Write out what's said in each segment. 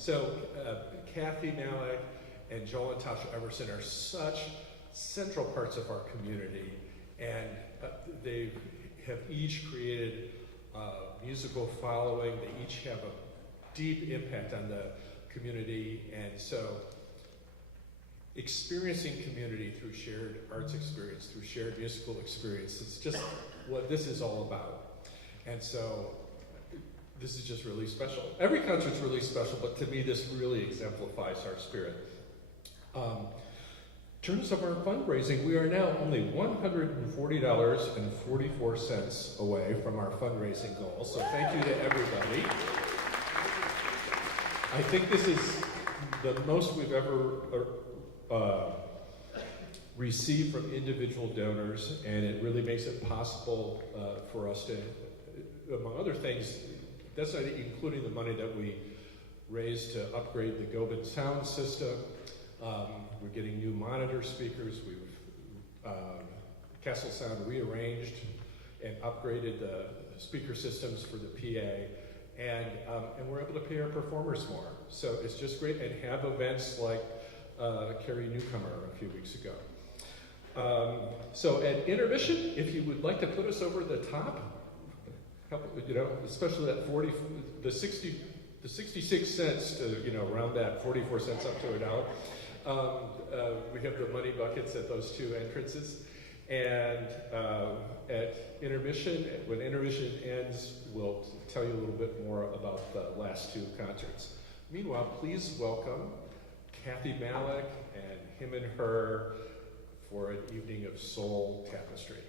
So Cathie Malach and Joel and Tosh Everson are such central parts of our community, and they have each created a musical following. They each have a deep impact on the community, and so experiencing community through shared arts experience, through shared musical experience, it's just what this is all about. And so this is just really special. Every concert's really special, but to me this really exemplifies our spirit. In terms of our fundraising, we are now only $140.44 away from our fundraising goal, so thank you to everybody. I think this is the most we've ever received from individual donors, and it really makes it possible for us to, among other things, that's not including the money that we raised to upgrade the Gobin sound system. We're getting new monitor speakers. We've Castle Sound rearranged and upgraded the speaker systems for the PA, and we're able to pay our performers more. So it's just great, and have events like Carrie Newcomer a few weeks ago. So at intermission, if you would like to put us over the top, especially that 66 cents to, round that 44 cents up to $1. We have the money buckets at those two entrances. And at intermission, when intermission ends, we'll tell you a little bit more about the last two concerts. Meanwhile, please welcome Cathie Malach and Him&Her for an evening of soul tapestry.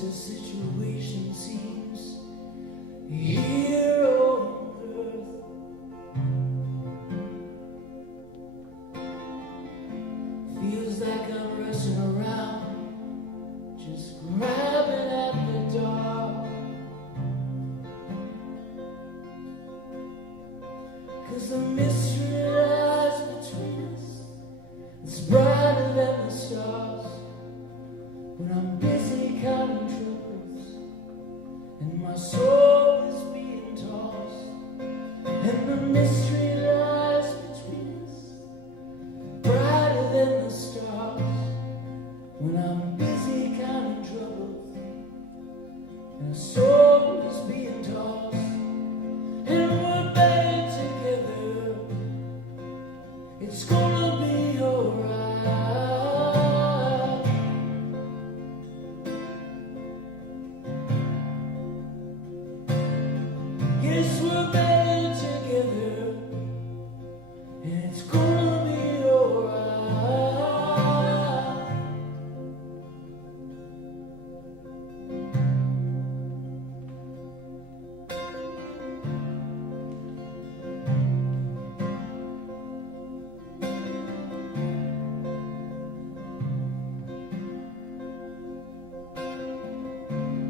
the situation seems here on earth. Feels like I'm rushing around, just grabbing at the dark. 'Cause the mystery lies between us, it's brighter than the stars. But I'm busy counting troubles, and my soul is being tossed. And the mystery lies between us, brighter than the stars. When I'm busy counting troubles, and my soul is being tossed. And we're better together, it's gonna be alright. Yes, we're better together, and it's gonna be alright.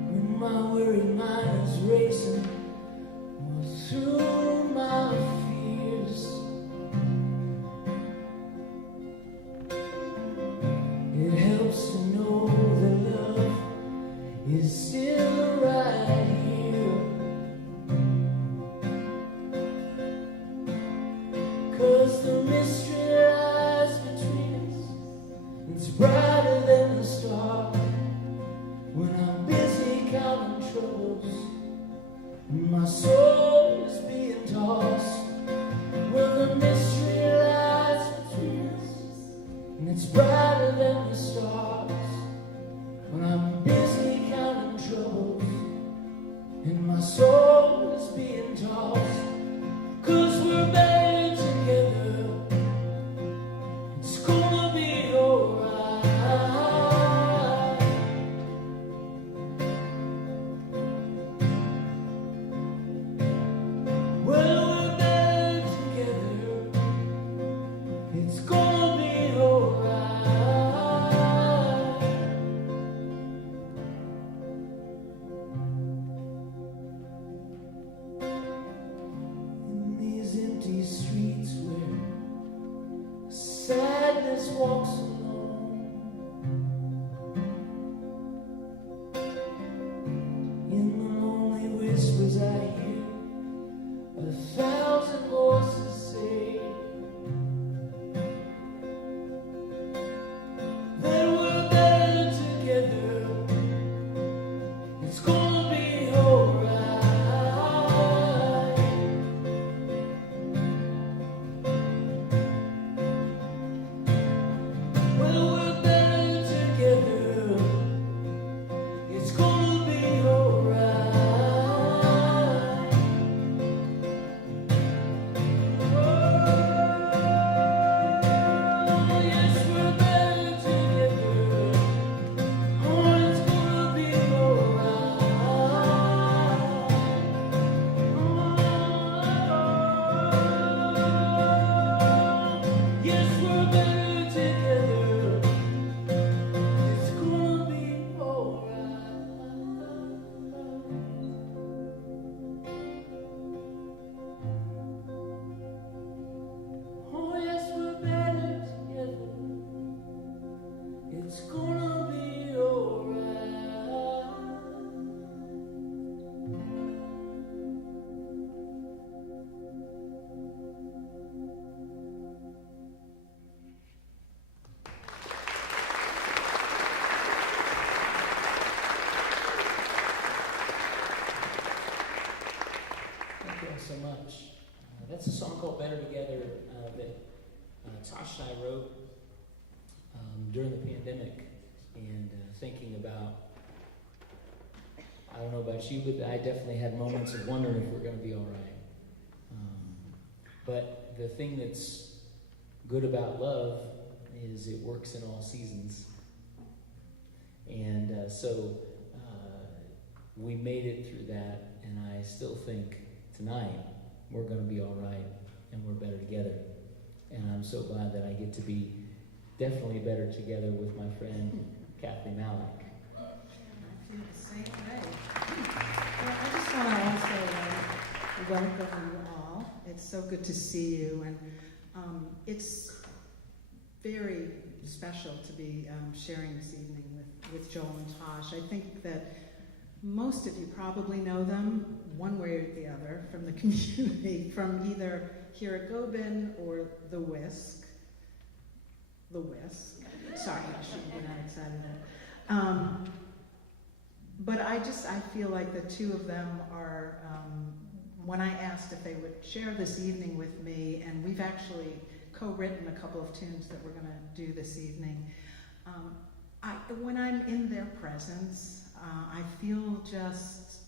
When my weary mind is racing through my fears, it helps to know that love is still right here. 'Cause the mystery lies between us, it's brighter than the stars. When I'm busy counting troubles, my soul is being tossed. Well, the mystery lies between us, and it's brighter than the stars. When I'm busy counting troubles, and my soul is being tossed. 'Cause we're better together, it's gonna be alright. Well, we're better together, it's gonna be alright. In these empty streets where sadness walks alone, in the lonely whispers I hear 1,000 voices say that we're better together, it's gonna be alright. Well, we're better together, it's gonna be alright. Oh, yes, we're better together. Oh, it's gonna be alright. Yes, we're better together. It's gonna be alright. Oh, yes, we're better together. It's gonna be alright. Thank you all so much. That's a song called Better Together that Tosh and I wrote during the pandemic, and thinking about, I don't know about you, but I definitely had moments of wondering if we're going to be all right. But the thing that's good about love is it works in all seasons. And so we made it through that, and I still think tonight we're going to be all right, and we're better together. And I'm so glad that I get to be definitely better together with my friend Cathie Malach. I feel the same way. Well, I just want to also welcome you all. It's so good to see you, and it's very special to be sharing this evening with Joel and Tosh. I think that most of you probably know them one way or the other from the community, from either here at Gobin or the Whisk. The Whisk. Sorry, I shouldn't be that excited. But I feel like the two of them are, when I asked if they would share this evening with me, and we've actually co-written a couple of tunes that we're going to do this evening, when I'm in their presence, I feel just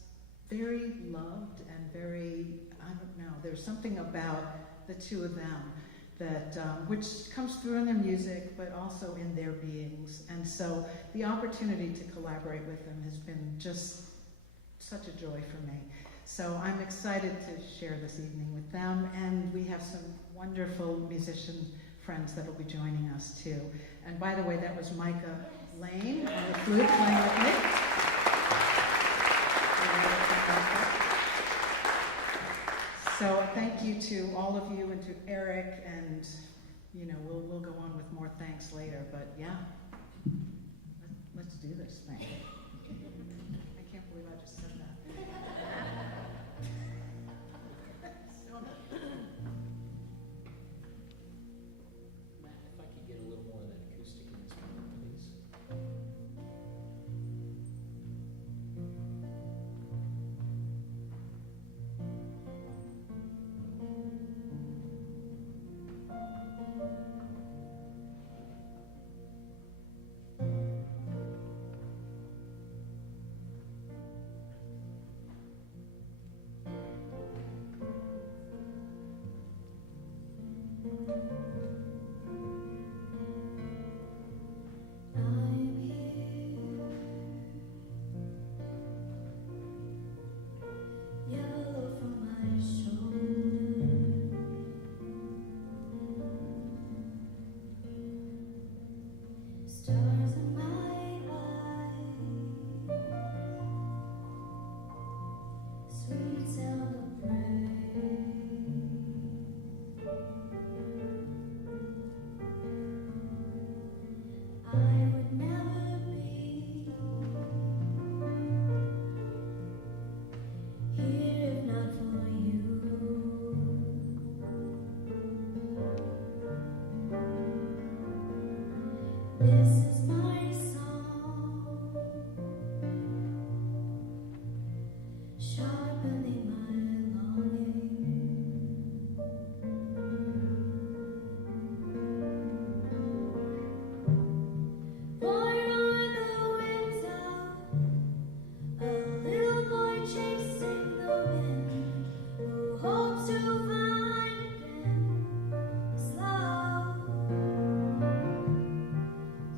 very loved and very, I don't know, there's something about the two of them that which comes through in their music, but also in their beings. And so the opportunity to collaborate with them has been just such a joy for me. So I'm excited to share this evening with them, and we have some wonderful musician friends that will be joining us too. And by the way, that was Micah Lane on the flute playing with me. So thank you to all of you and to Eric, and we'll go on with more thanks later. But yeah, let's do this thing. I can't believe I just said that. Matt, if I could get a little more of that acoustic in this one, please.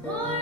Lord,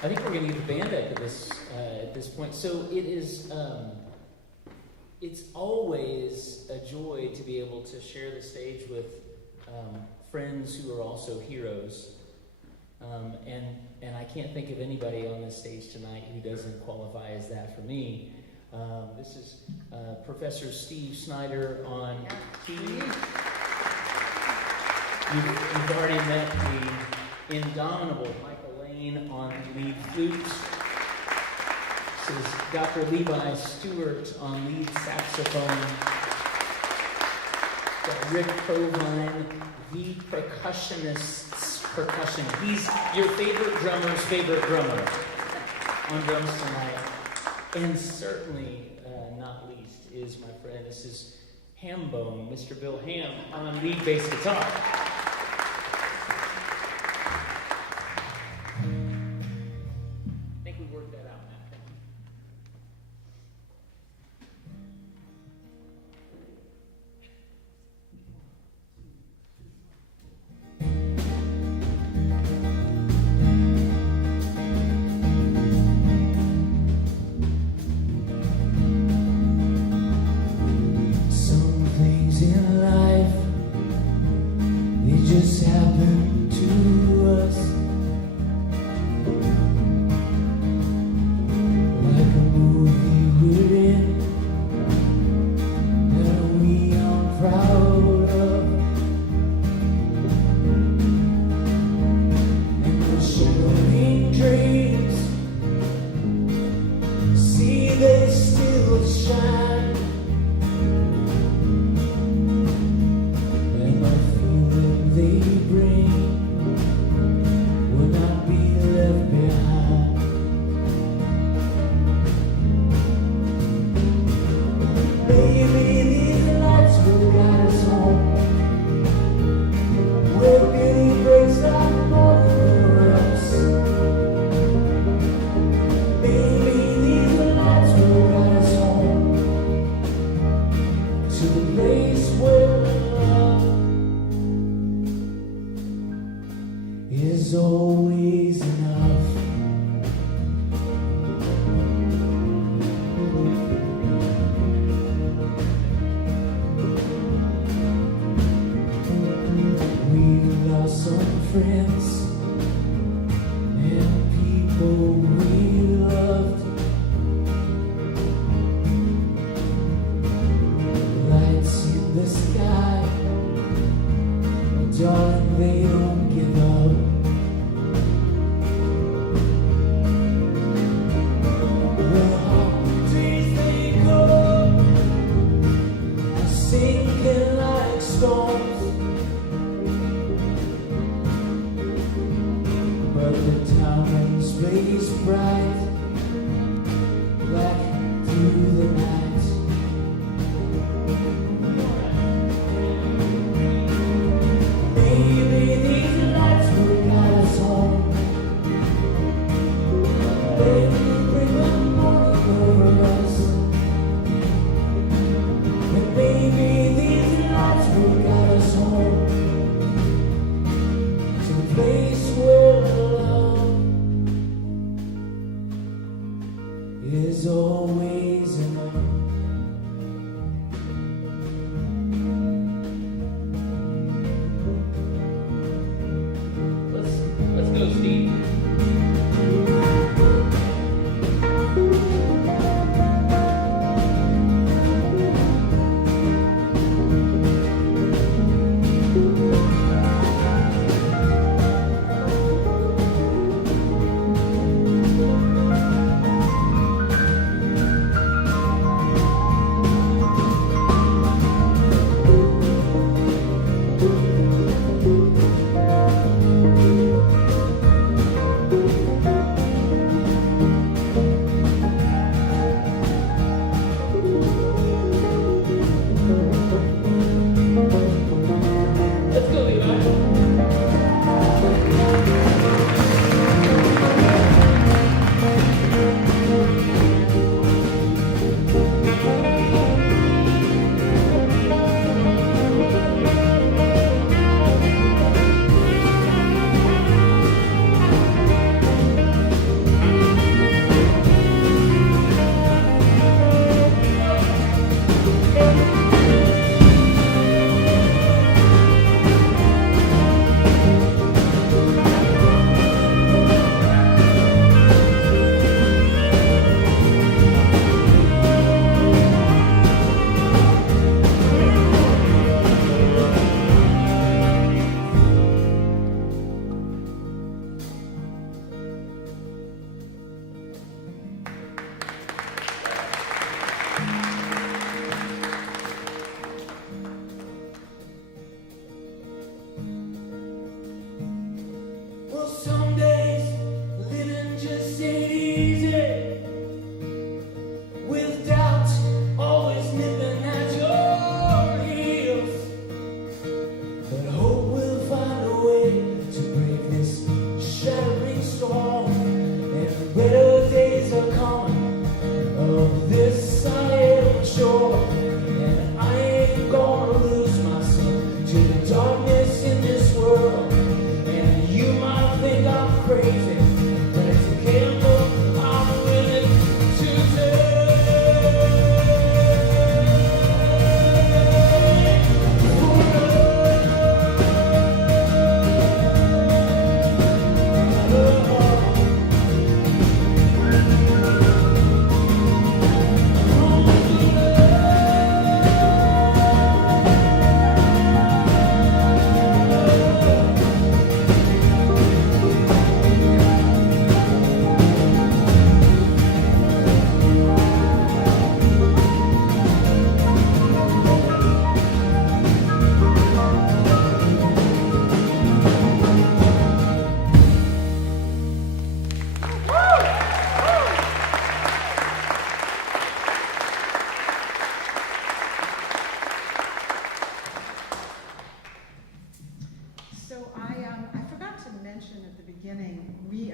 I think we're going to get the band up at this point. So it is. It's always a joy to be able to share the stage with friends who are also heroes. And I can't think of anybody on this stage tonight who doesn't qualify as that for me. This is Professor Steve Snyder on keys. You've already met the indomitable Micah Lane on lead flute. This is Dr. Levi Stewart on lead saxophone. Got Rick Provine, the percussionist's percussion. He's your favorite drummer's favorite drummer on drums tonight. And certainly not least is my friend, this is Hambone, Mr. Bill Hamm on lead bass guitar. I think we worked that out, Matt. Some things in life, they just happen to us. Like a movie we're in, that we are proud of. And we're sharing dreams, see they still shine. And the feeling they bring will not be left behind. Baby, these lights will guide us home, where beauty breaks like morning for us. Baby, these lights will guide us home, to the place where love is always enough. We lost some friends and people we loved. Lights in the sky, darling, they don't give up. Where heartbeats they go, sinking like stones. But the town stays bright, black through the night. Maybe these lights will guide us home. Baby, bring the morning over us. And baby, these lights will guide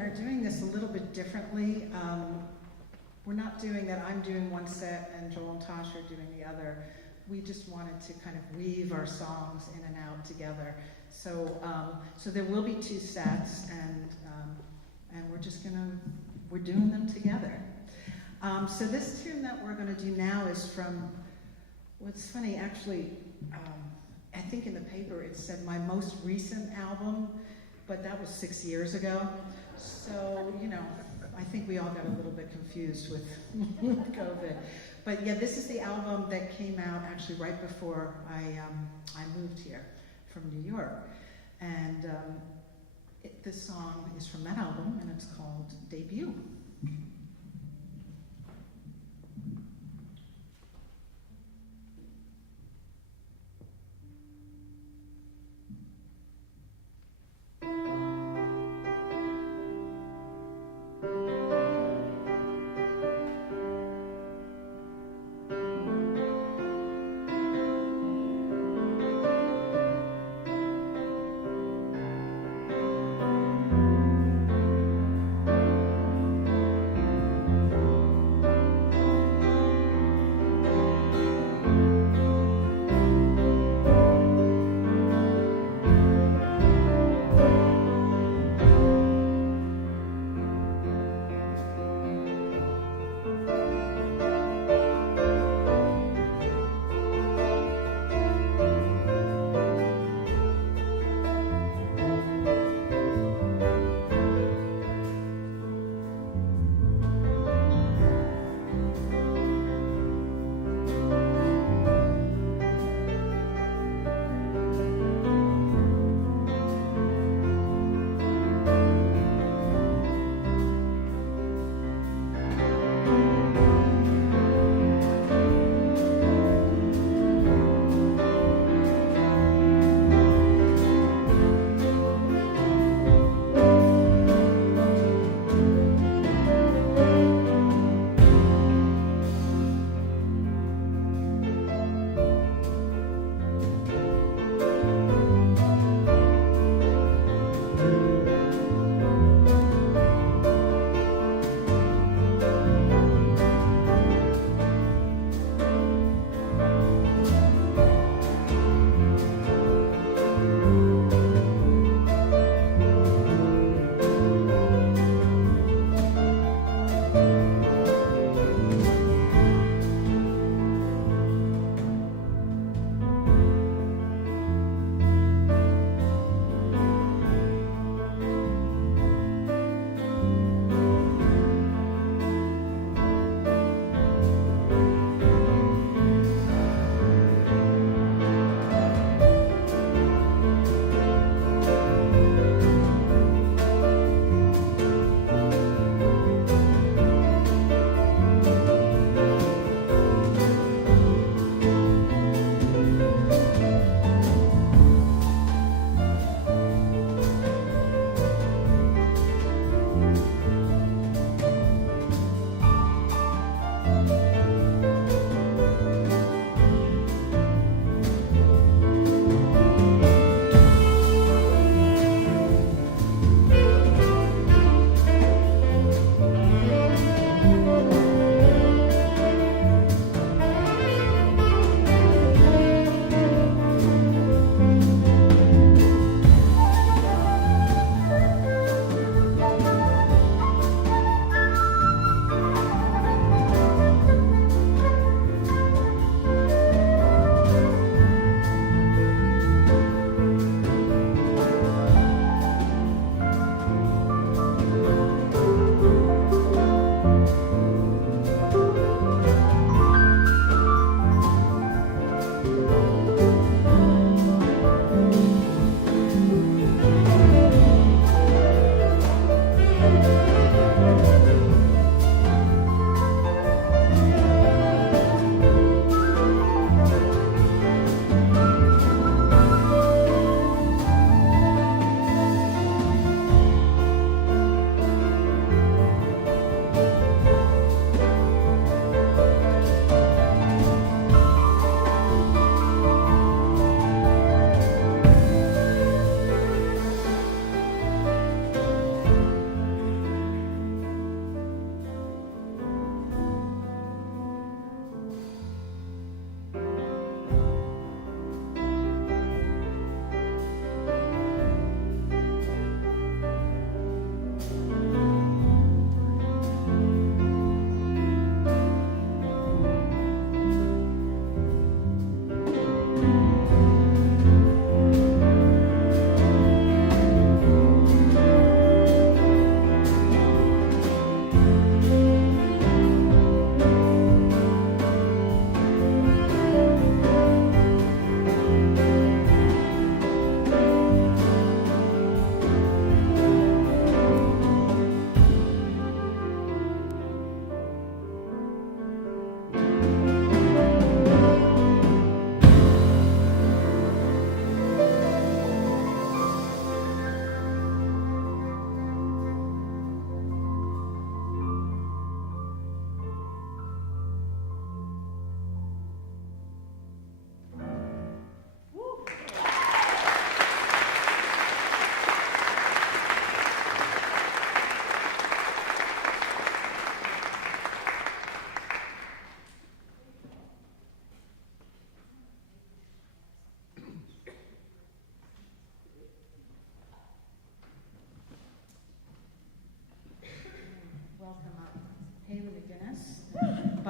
are doing this a little bit differently. We're not doing that I'm doing one set and Joel and Tosh are doing the other. We just wanted to kind of weave our songs in and out together. So there will be 2 sets, and we're doing them together. So this tune that we're gonna do now is from, what's funny, actually, I think in the paper it said my most recent album, but that was 6 years ago. So, I think we all got a little bit confused with COVID. But yeah, this is the album that came out actually right before I moved here from New York. And this song is from that album, and it's called Debut.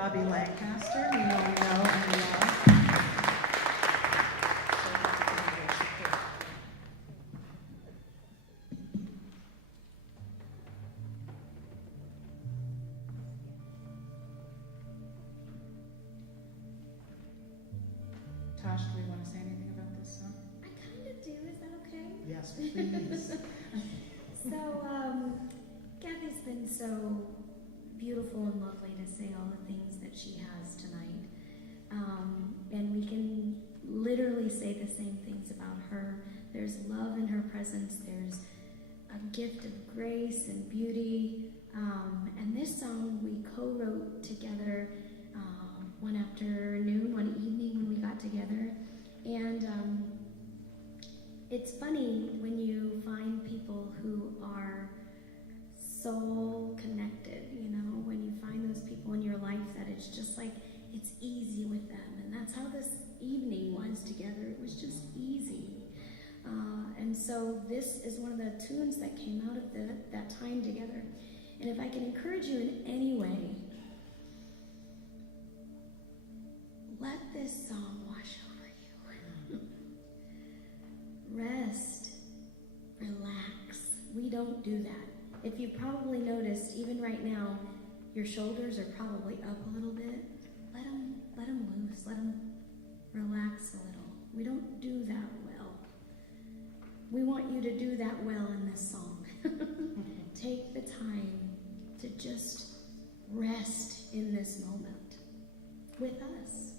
Bobbie Lancaster, who you all know and love. Tosh, do we want to say anything about this song? I kind of do. Is that okay? Yes, please. So, Cathie's been so beautiful and lovely to say all the things that she has tonight. And we can literally say the same things about her. There's love in her presence. There's a gift of grace and beauty. And this song we co-wrote together one afternoon, one evening when we got together. And it's funny when you find people who are soul connected, you know, when you find those people in your life that it's just like, it's easy with them. And that's how this evening was together. It was just easy. And so this is one of the tunes that came out of that time together. And if I can encourage you in any way, let this song wash over you. Rest, relax. We don't do that. If you probably noticed, even right now, your shoulders are probably up a little bit. Let them loose. Let them relax a little. We don't do that well. We want you to do that well in this song. Take the time to just rest in this moment with us.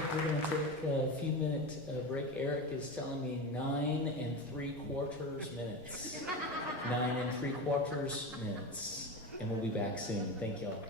think we're going to take a few minute break. Eric is telling me 9 3/4 minutes. 9 3/4 minutes. And we'll be back soon. Thank y'all.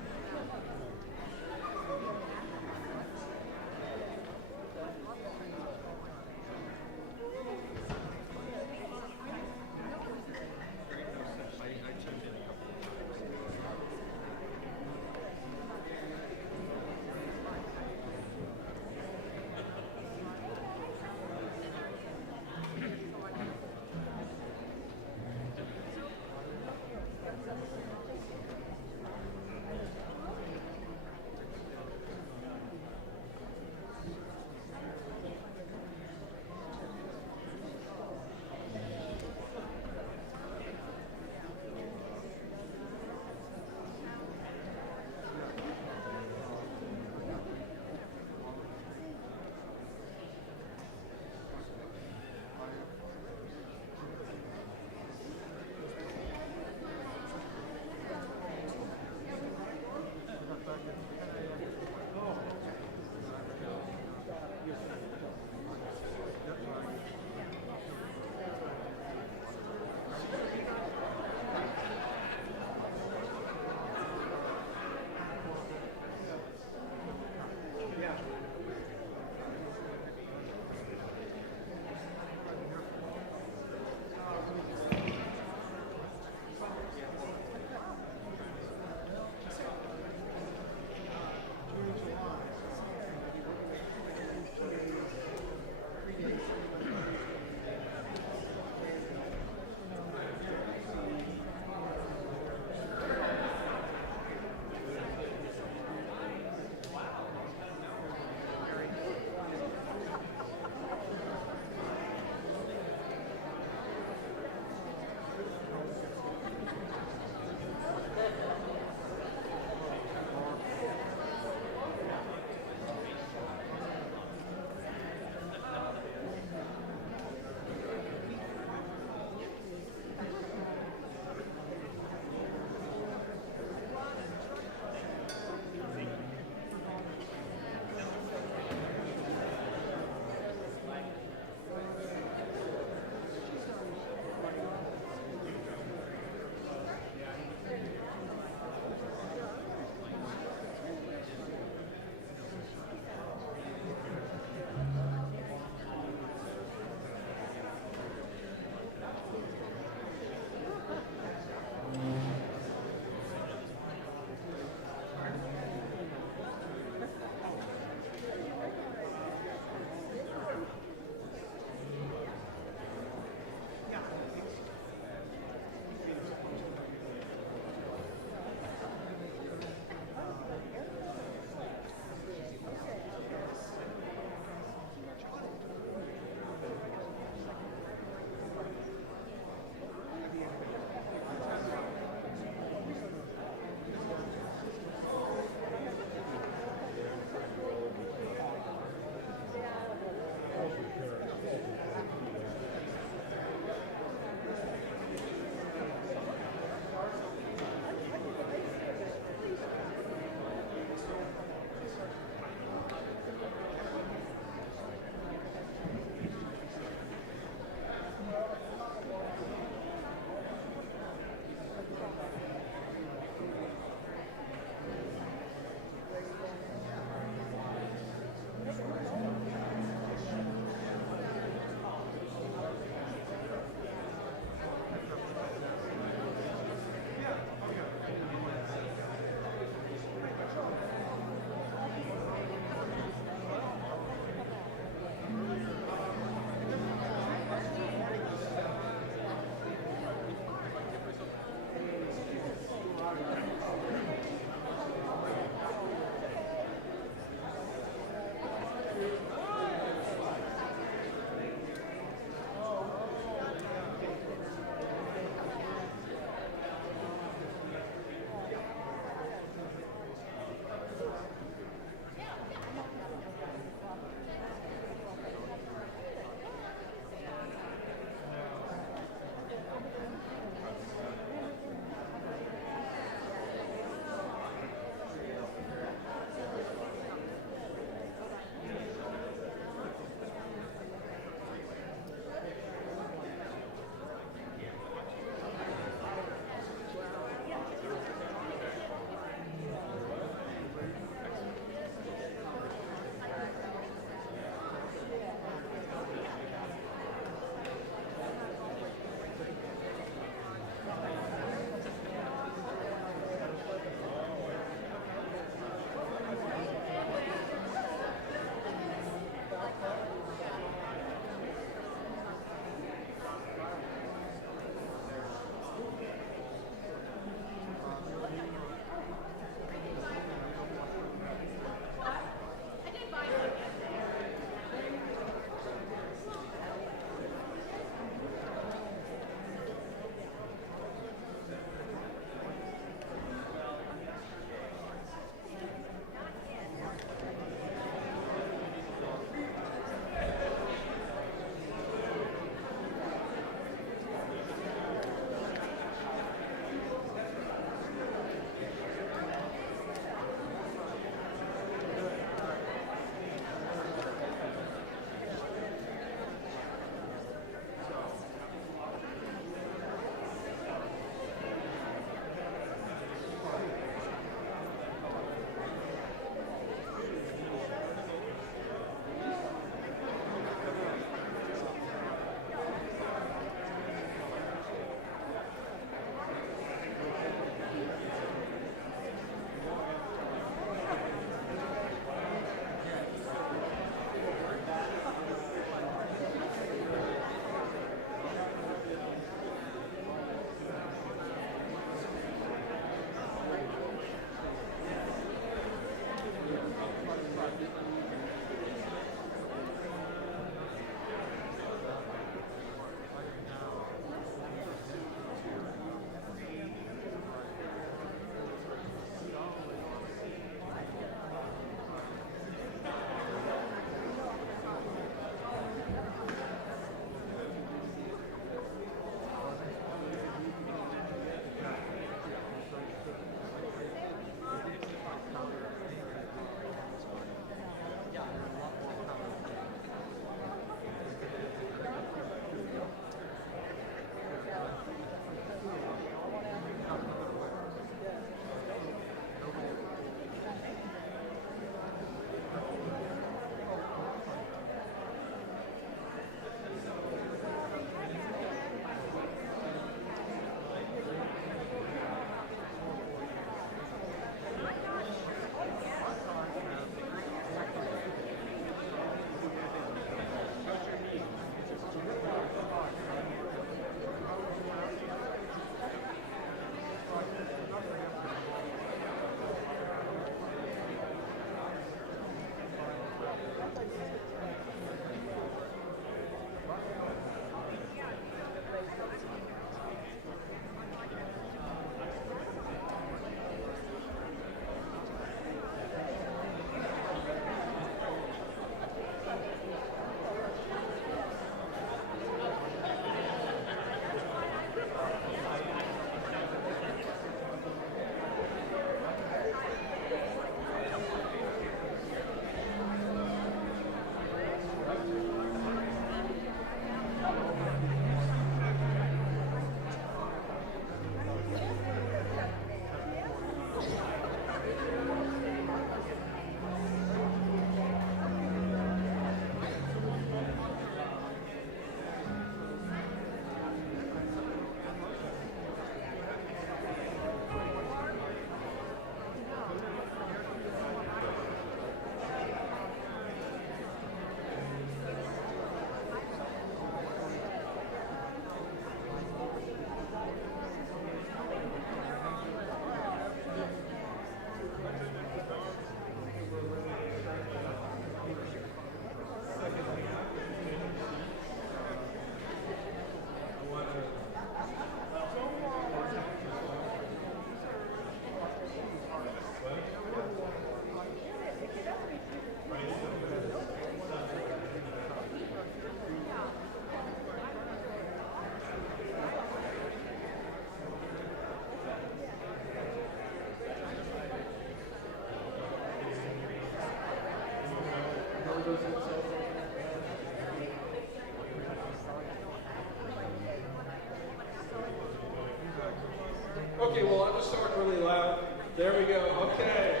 There we go. Okay.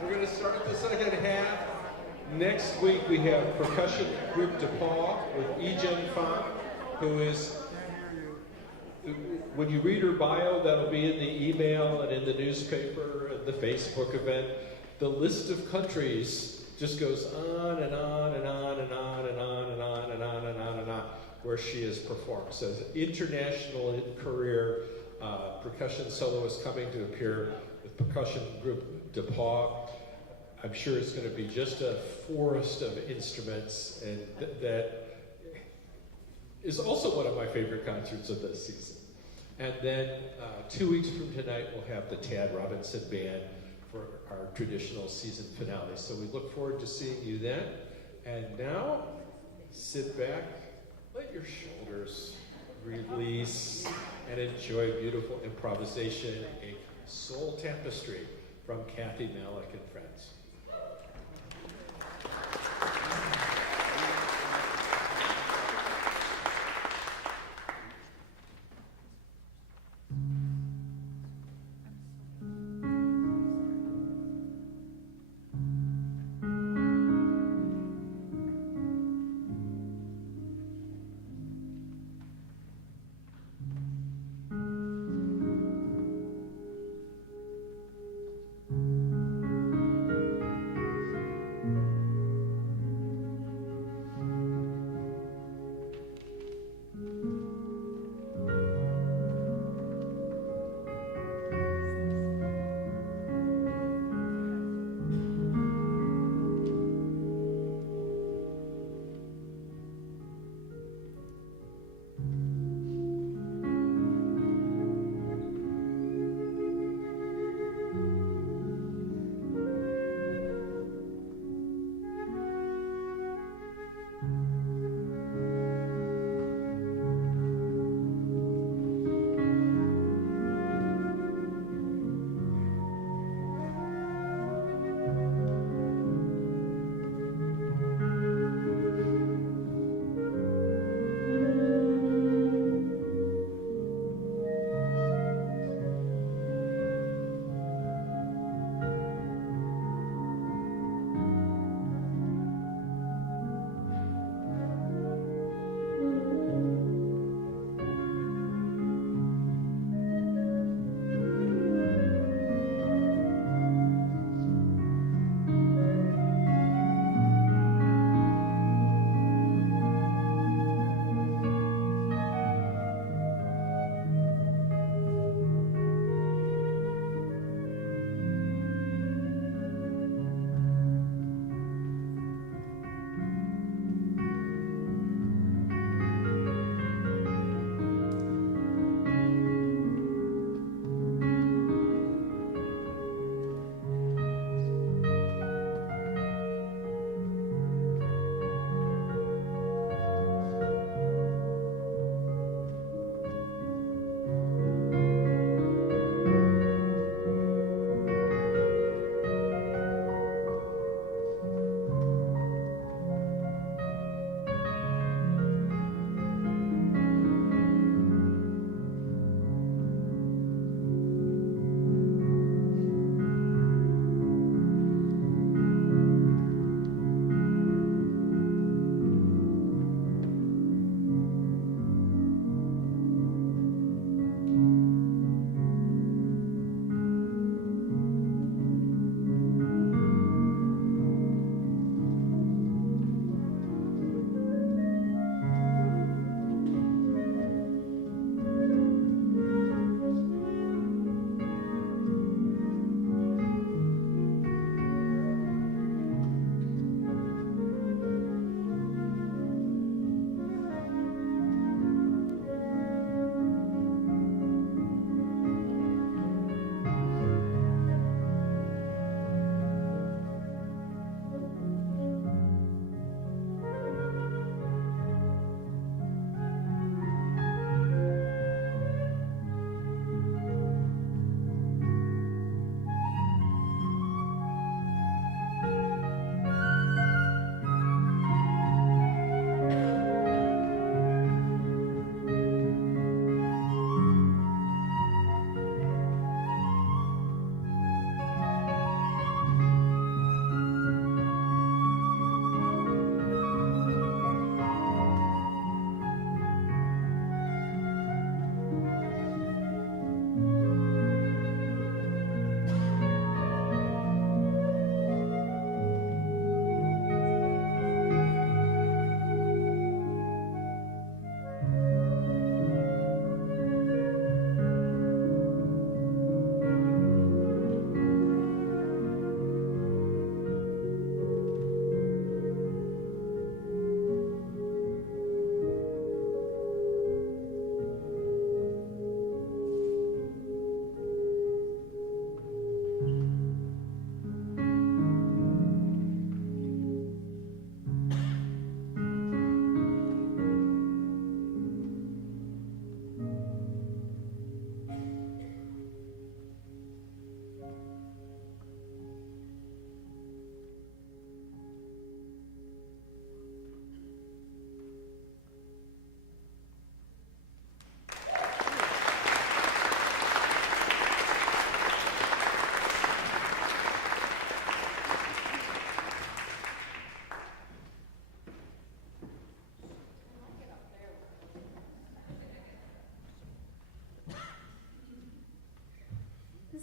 We're going to start the second half. Next week we have percussion group DePaul with Ejen Fong, who is, when you read her bio, that'll be in the email and in the newspaper and the Facebook event. The list of countries just goes on and on and on and on and on and on and on and on and on where she has performed. So international career percussion soloist coming to appear with percussion group DePaul. I'm sure it's going to be just a forest of instruments, and that is also one of my favorite concerts of this season. And then 2 weeks from tonight, we'll have the Tad Robinson Band for our traditional season finale. So we look forward to seeing you then. And now, sit back, let your shoulders release, and enjoy beautiful improvisation, a soul tapestry from Cathie Malach and friends.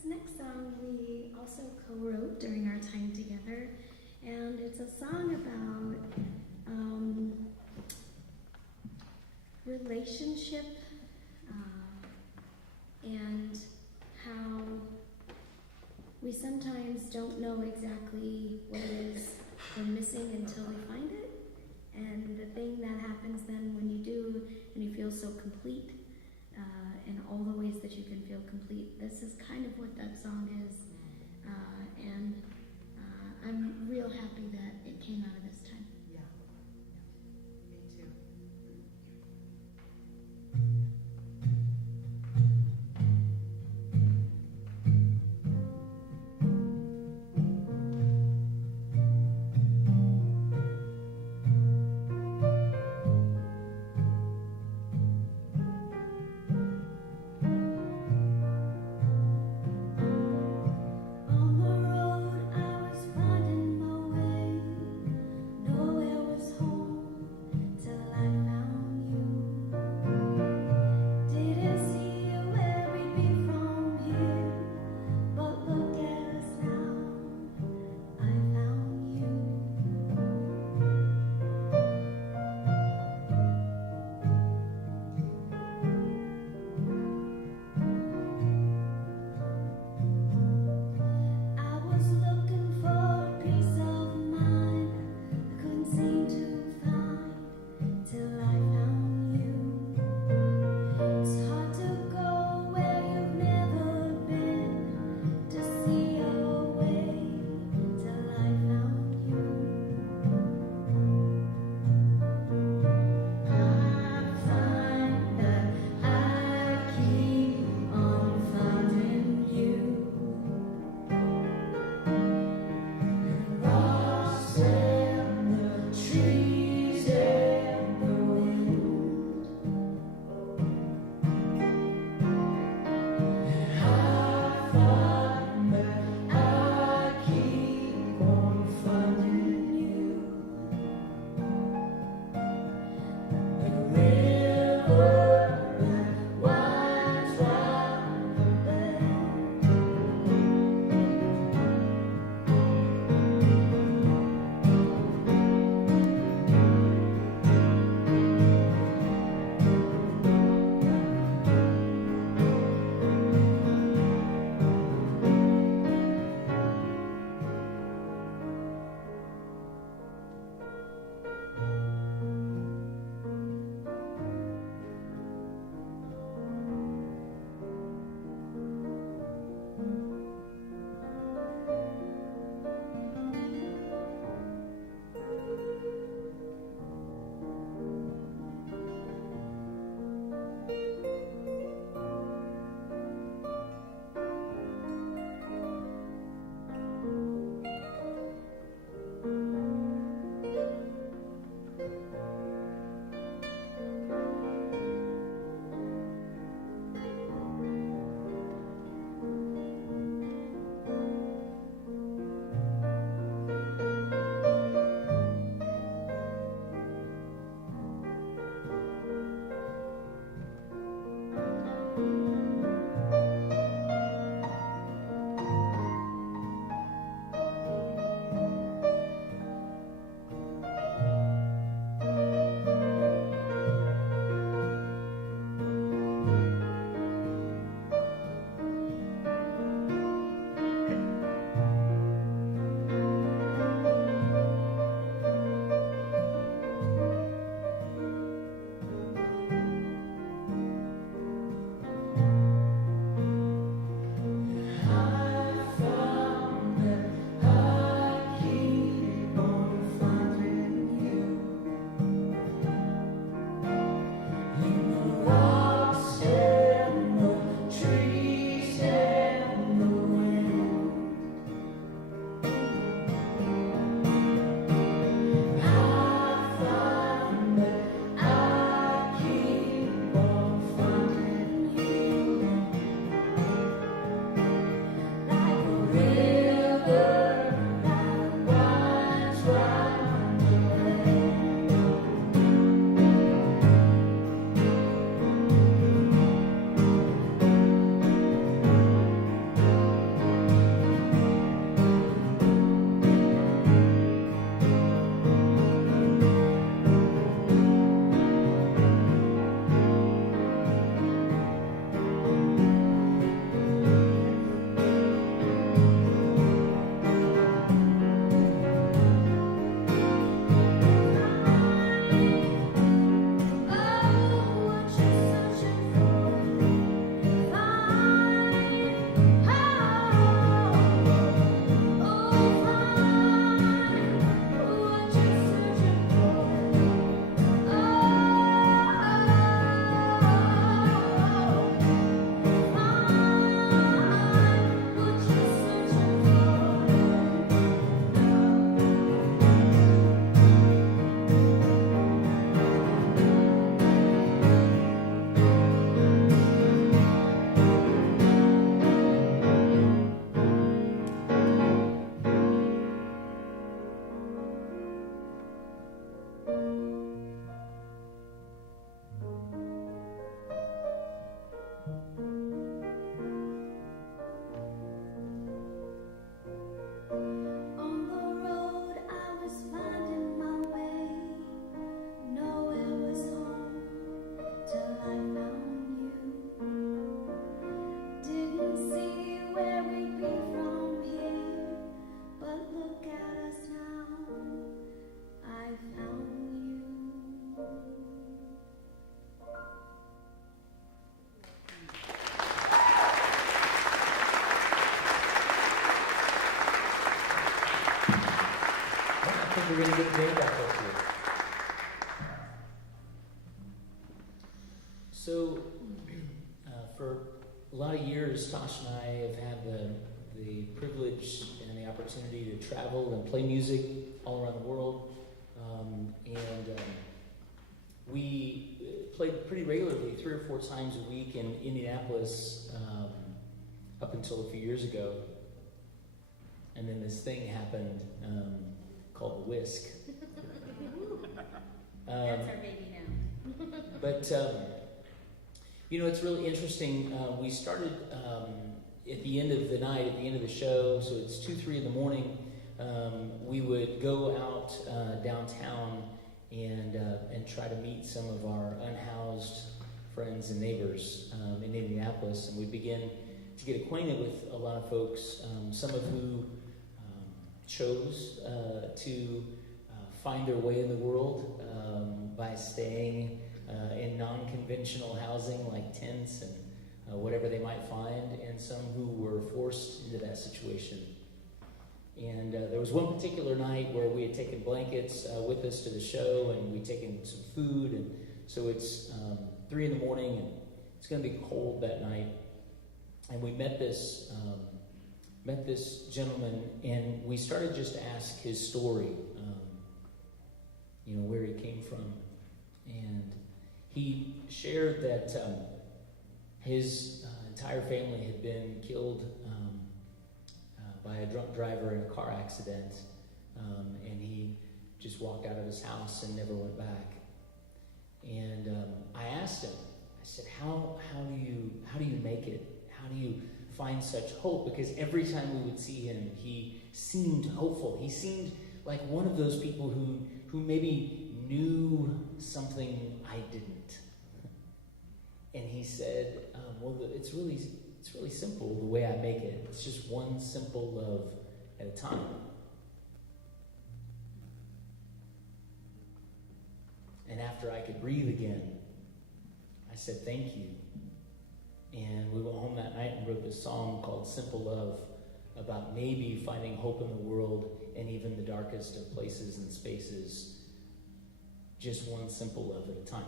This next song we also co-wrote during our time together, and it's a song about relationship and how we sometimes don't know exactly what it is we're missing until we find it, and the thing that happens then when you do, and you feel so complete, in all the ways that you can feel complete. This is kind of what that song is, and I'm real happy that it came out of this time. Yeah. Me too. On the road I was finding my way. we're going to get Jay back up here. So, for a lot of years, Tosh and I have had the privilege and the opportunity to travel and play music all around the world. We played pretty regularly, 3 or 4 times a week in Indianapolis up until a few years ago. And then this thing happened called the Whisk. That's our baby now. But, it's really interesting. We started at the end of the night, at the end of the show, so it's 2, 3 in the morning. We would go out downtown and try to meet some of our unhoused friends and neighbors in Indianapolis, and we begin to get acquainted with a lot of folks, some of who chose to find their way in the world by staying in non-conventional housing like tents and whatever they might find, and some who were forced into that situation. And there was one particular night where we had taken blankets with us to the show, and we'd taken some food, and so it's 3 in the morning, and it's going to be cold that night. And we met this gentleman, and we started just to ask his story, where he came from. And he shared that his entire family had been killed by a drunk driver in a car accident, and he just walked out of his house and never went back. And I asked him, I said, how do you make it? How do you find such hope? Because every time we would see him, he seemed hopeful. He seemed like one of those people who maybe knew something I didn't. And he said, it's really simple the way I make it. It's just one simple love at a time. And after I could breathe again, I said, thank you. And we went home that night and wrote this song called Simple Love, about maybe finding hope in the world and even the darkest of places and spaces. Just one simple love at a time.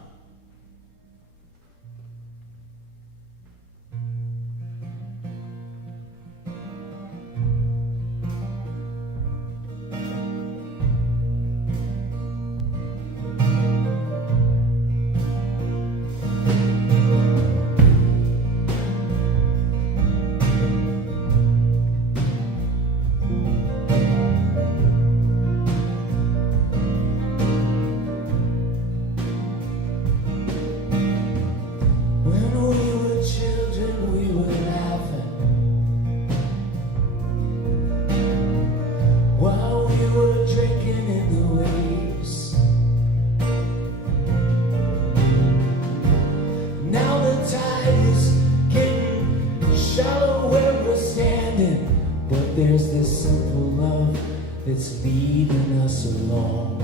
That's leading us along.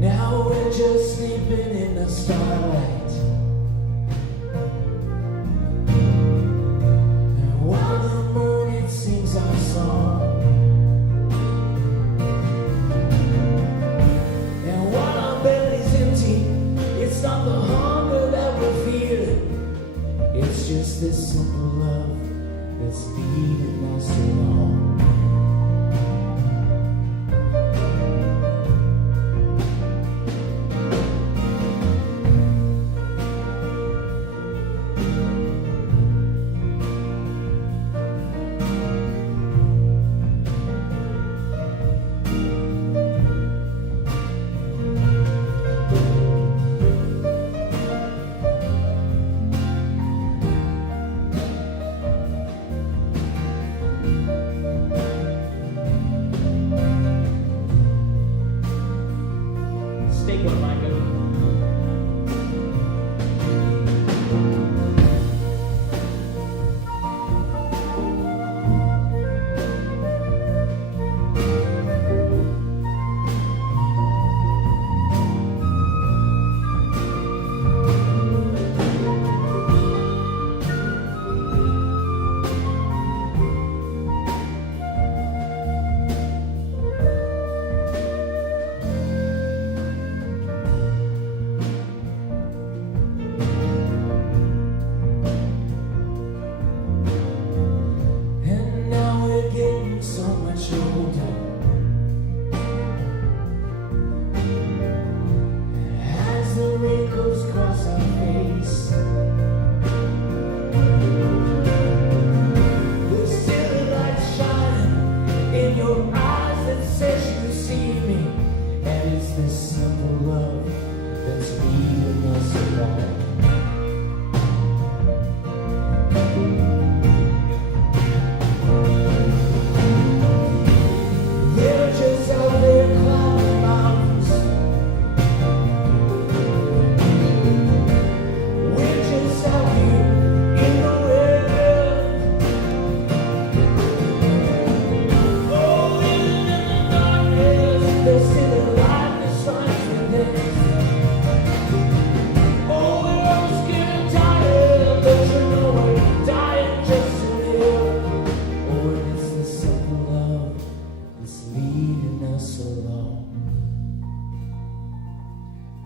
Now we're just sleeping in the starlight, and while the moon it sings our song, and while our belly's empty, it's not the hunger that we're feeling. It's just this simple love that's leading us along.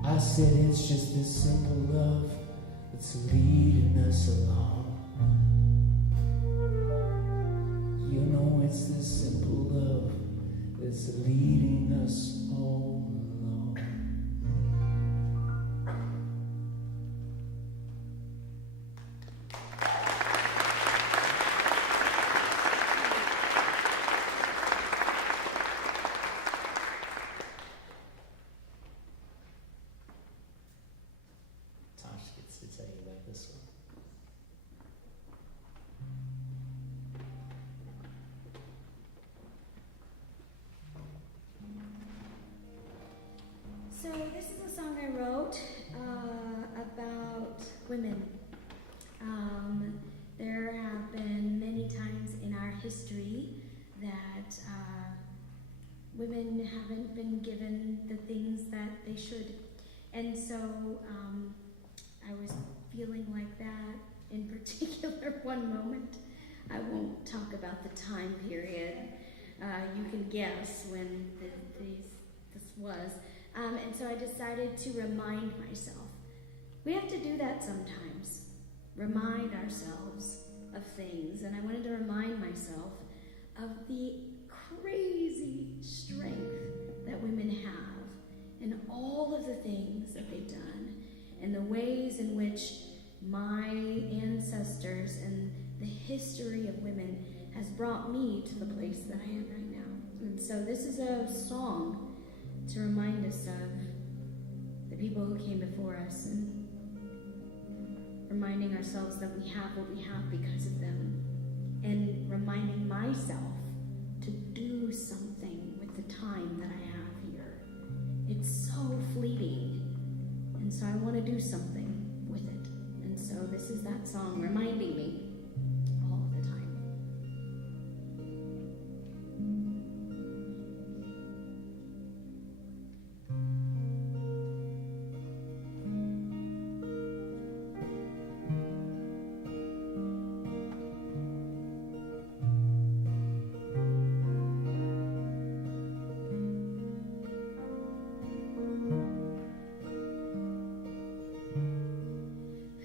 I said it's just this simple love that's leading us along. You know it's this simple love that's leading us all along. Tosh gets to tell you about this one. So this is a song I wrote about women. There have been many times in our history that women haven't been given the things that they should. And so I was feeling like that in particular one moment. I won't talk about the time period. You can guess when this was. And so I decided to remind myself. We have to do that sometimes. Remind ourselves of things. And I wanted to remind myself of the crazy strength that women have in all of the things that they've done and the ways in which my ancestors and the history of women has brought me to the place that I am right now. And so this is a song to remind us of the people who came before us and reminding ourselves that we have what we have because of them, and reminding myself to do something with the time that I have here. It's so fleeting, and so I want to do something with it. And so this is that song reminding me all the time.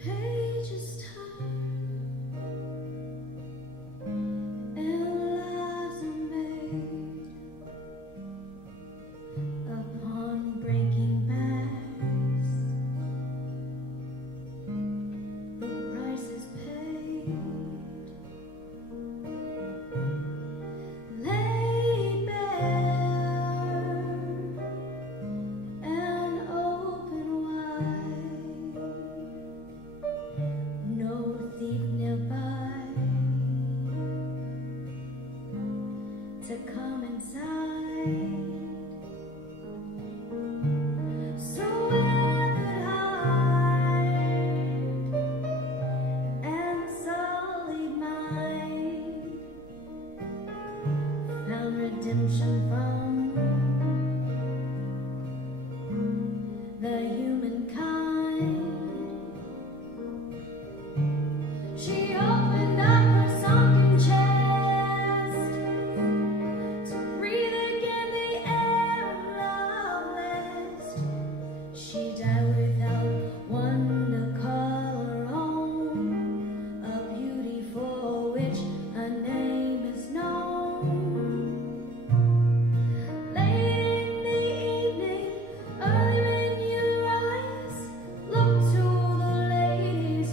Pages turn and lives are made upon breaking backs. The price is paid, laid bare and open wide. No thief nearby to come inside. So where could hide and sully mind found redemption from the humankind. She opened up her sunken chest to breathe again the air of love west. She died without one to call her own, a beauty for which her name is known. Late in the evening, early when you rise, look to the ladies,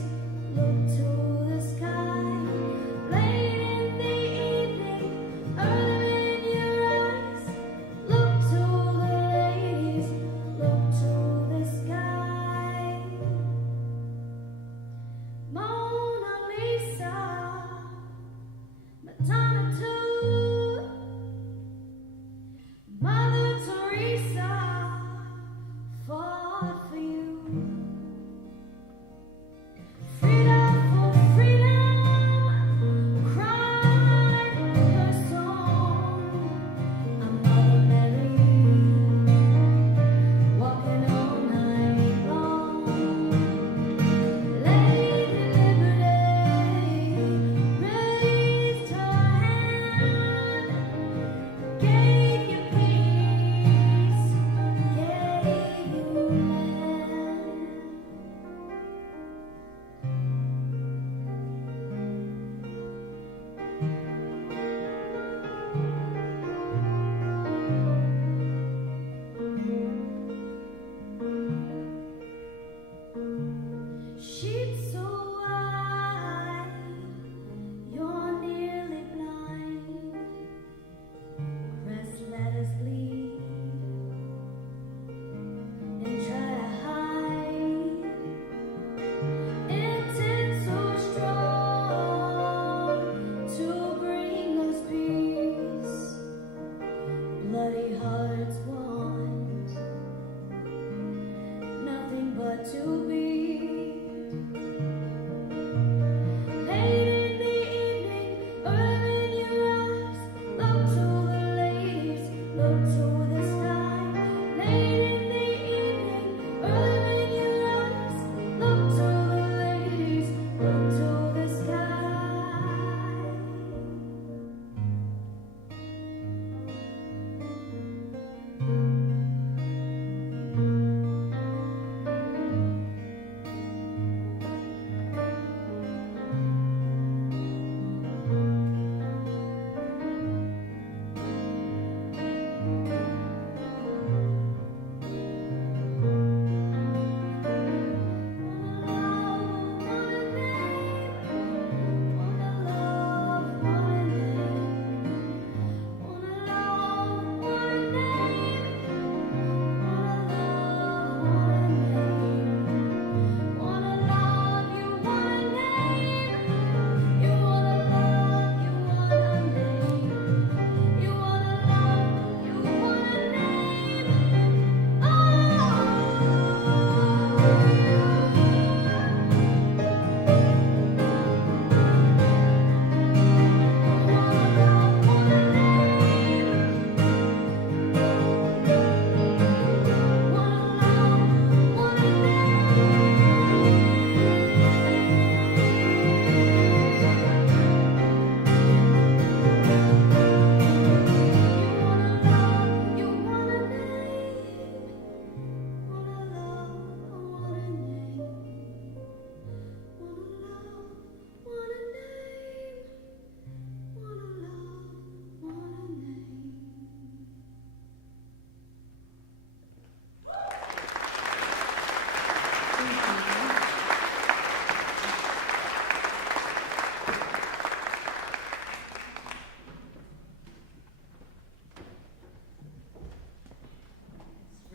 look to the sky. Late in the evening, early when you rise, look to the ladies, look to the sky. but to be. Late in the evening, early when you rise, look to the ladies, look to the sky. Late in the evening, early when you rise, look to the ladies, look to the sky.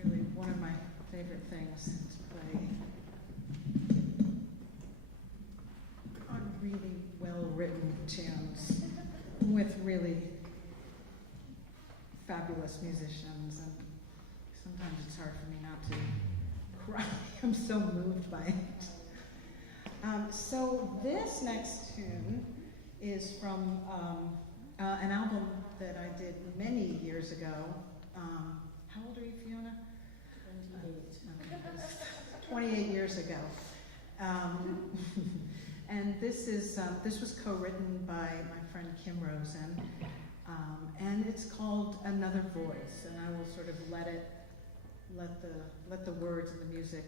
It's really one of my favorite things to play on really well-written tunes with really fabulous musicians, and sometimes it's hard for me not to cry. I'm so moved by it. So this next tune is from an album that I did many years ago. How old are you, Fiona? 28 years ago. And this was co-written by my friend Kim Rosen, and it's called Another Voice. And I will sort of let the words and the music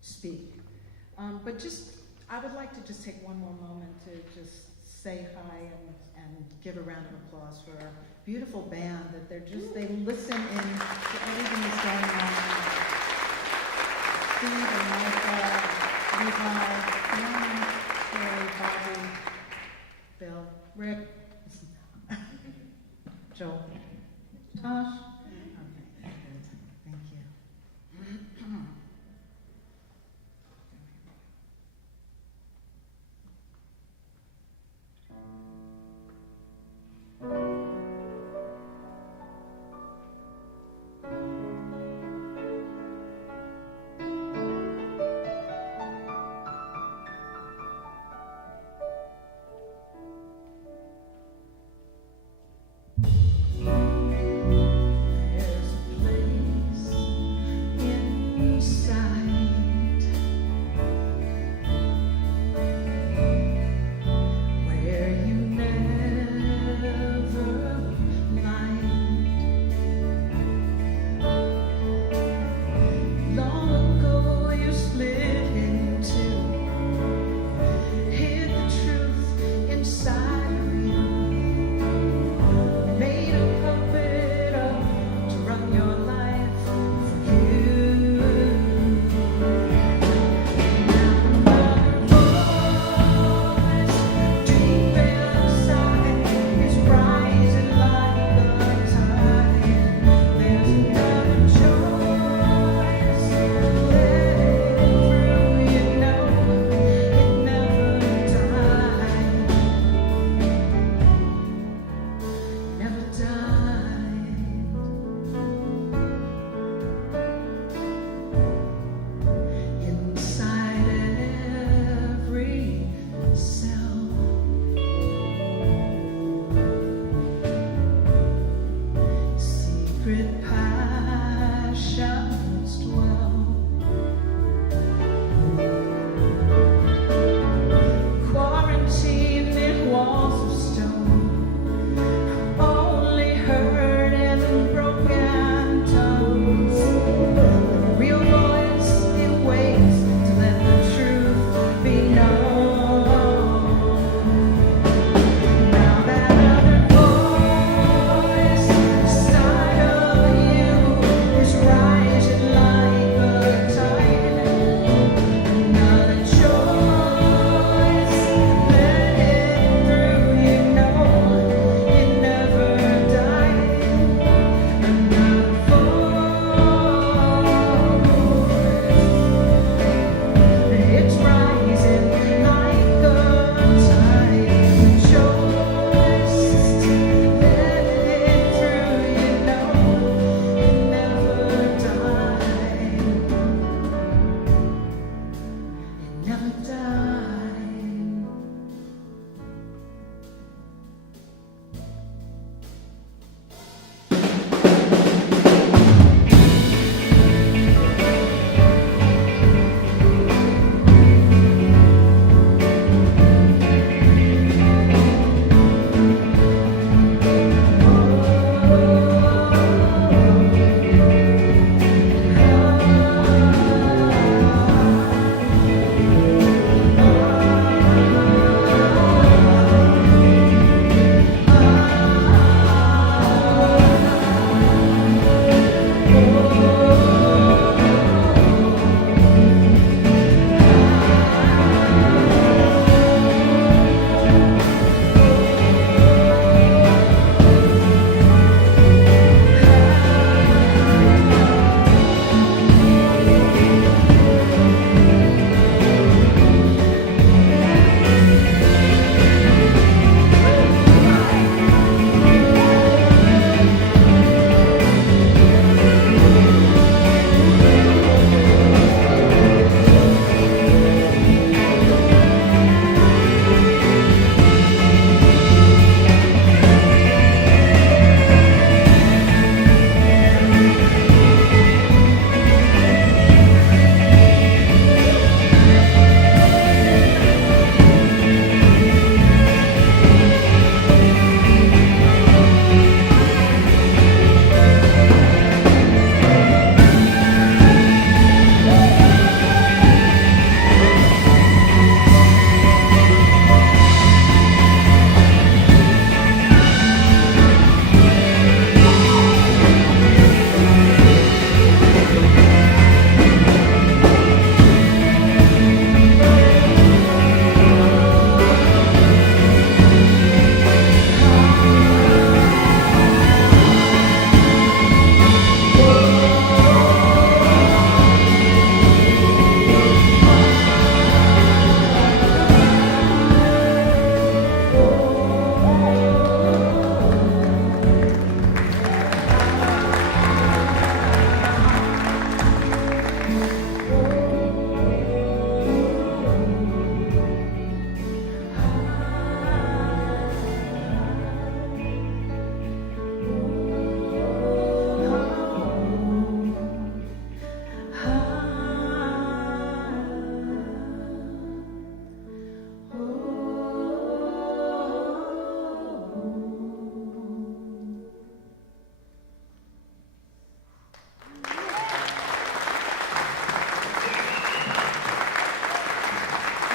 speak. But I would like to just take one more moment to just say hi and give a round of applause for our beautiful band, that they listen in to everything that's going on. Steve and Micah, Levi, Fiona, Terry, Bobbie, Bill, Rick, Joel, Tosh. Okay, good. Thank you.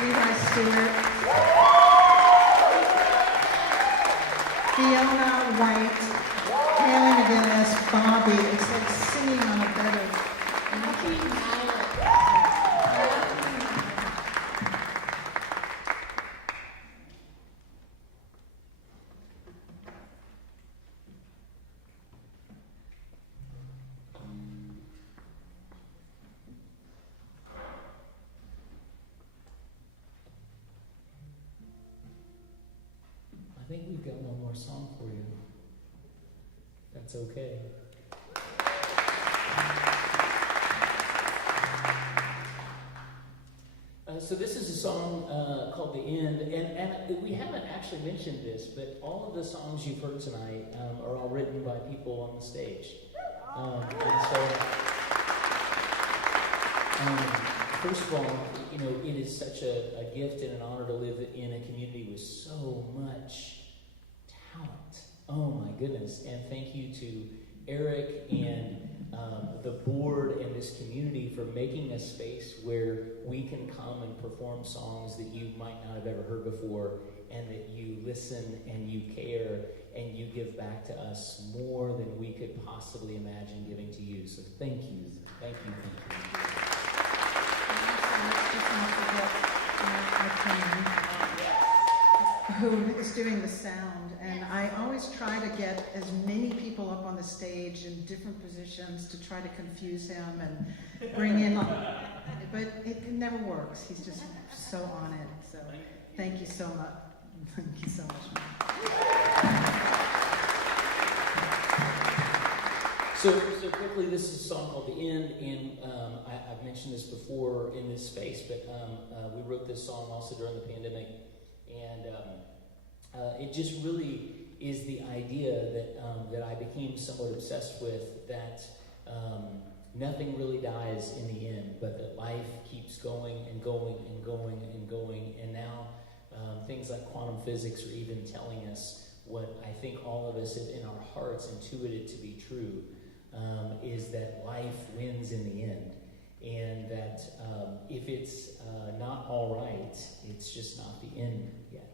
Levi Stewart, Fiona White, McGinnis, Bobbie. It's like singing on a bed of I think we've got one more song for you. That's okay. So this is a song called The End, and we haven't actually mentioned this, but all of the songs you've heard tonight are all written by people on the stage. And so, first of all, you know, it is such a gift and an honor to live in a community with so much talent. Oh my goodness. And thank you to Eric and the board and this community for making a space where we can come and perform songs that you might not have ever heard before, and that you listen and you care and you give back to us more than we could possibly imagine giving to you. So thank you. Thank you. Thank you. let's just not forget our team, who is doing the sound. And I always try to get as many people up on the stage in different positions to try to confuse him and bring in, but it never works. He's just so on it. So thank you so much. Thank you so much. So quickly, this is a song called The End, and I've mentioned this before in this space, but we wrote this song also during the pandemic, and it just really is the idea that I became somewhat obsessed with, that nothing really dies in the end, but that life keeps going and going and going and going, and now things like quantum physics are even telling us what I think all of us in our hearts intuited to be true, is that life wins in the end, and that if it's not all right, it's just not the end yet.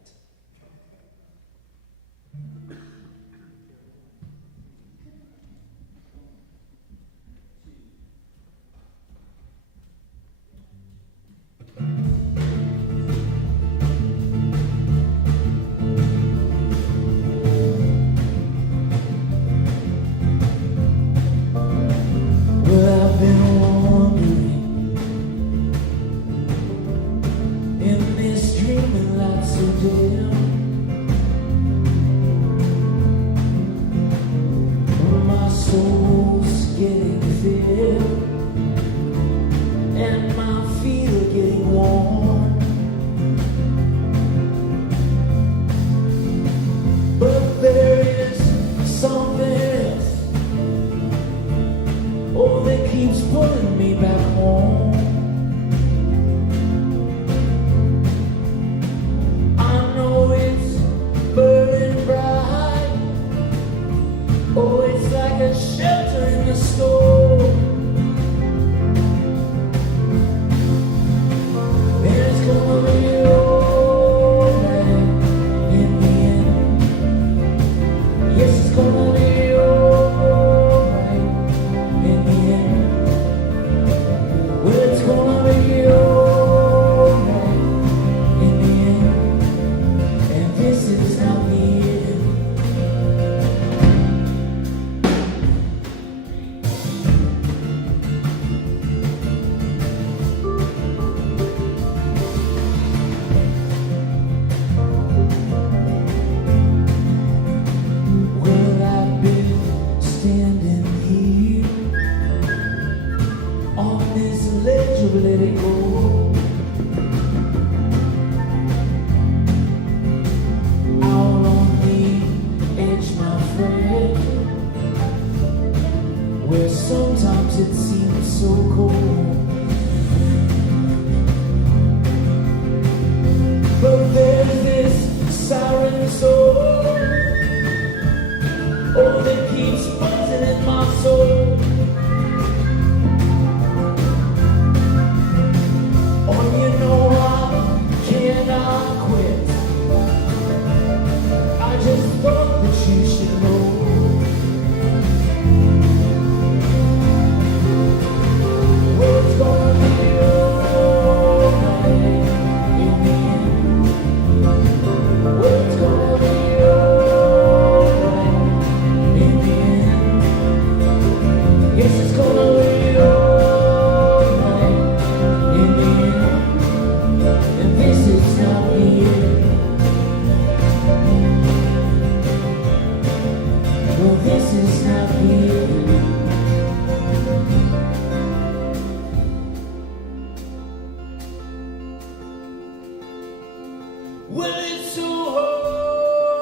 Well, it's so hard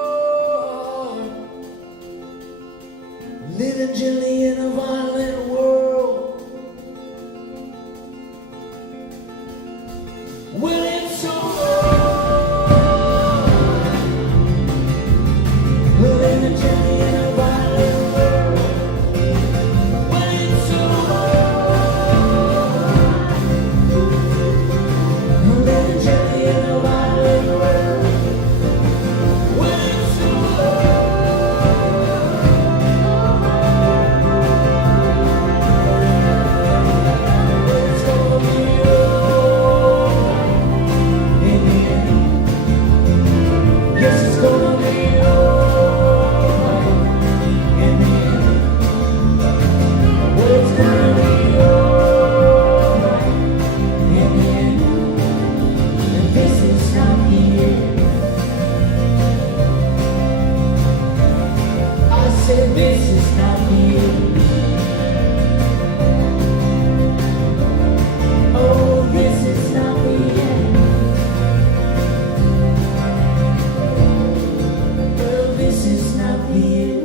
living gently in a violent world. Well, it's so hard living gently in a violent world. Well, it's so hard living gently in a violent world. Well, it's so it's gonna be alright in the end. Yes, it's gonna be alright in the end. Well, it's gonna be alright in the end. And this is not the end. I said this is not the end. Oh, this is not the end. Well, this is not the end.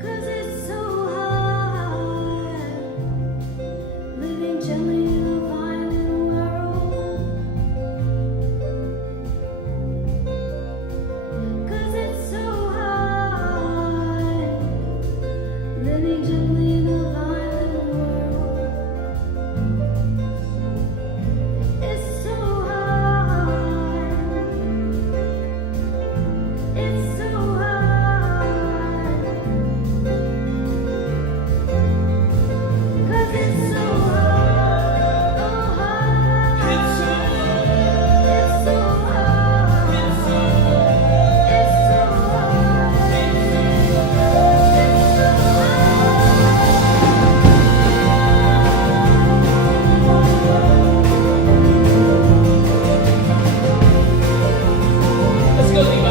Cause it's so hard living gently in a violent world. Cause it's so hard living gently in a violent world. It's so hard. It's so hard. Cause it's so hard. Oh, hard. It's so hard. It's so hard. It's so hard. It's so hard. It's so hard. Let's go, Levi.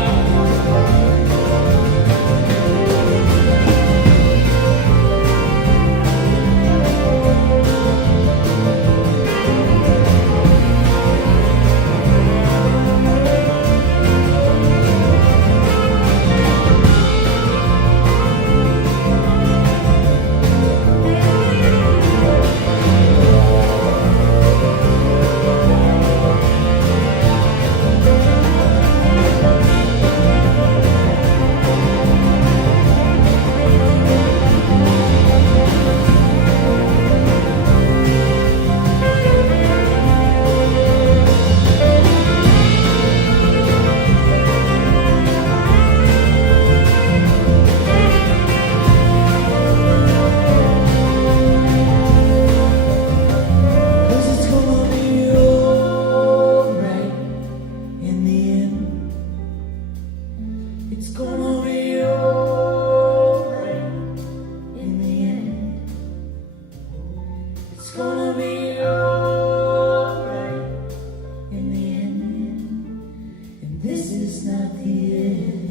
Cause it's gonna be alright in the end. It's gonna be alright in the end. It's gonna be alright in the end. And this is not the end.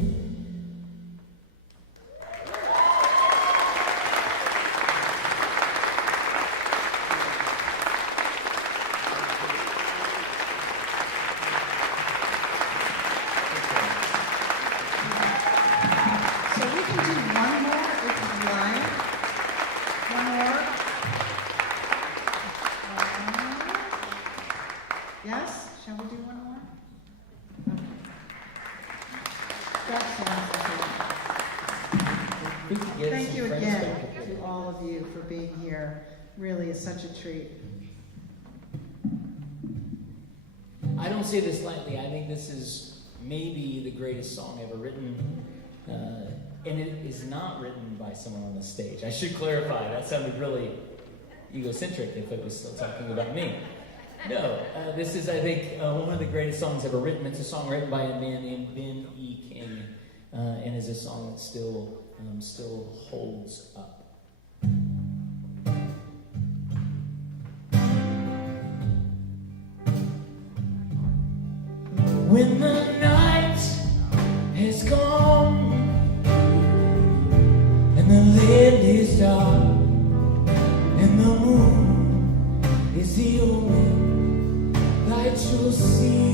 So we can do one more if you like. One more. Yes? Shall we do one more? Okay. That sounds We could get Thank some you friends again back. to all of you for being here. Really is such a treat. I don't say this lightly. I think this is maybe the greatest song ever written. And it is not written by someone on the stage. I should clarify. That sounded really egocentric if it was still talking about me. No, this is, I think, one of the greatest songs ever written. It's a song written by a man named Ben E. King, and is a song that still still holds up. When the night is gone and the land is dark and the moon is the only light you'll see.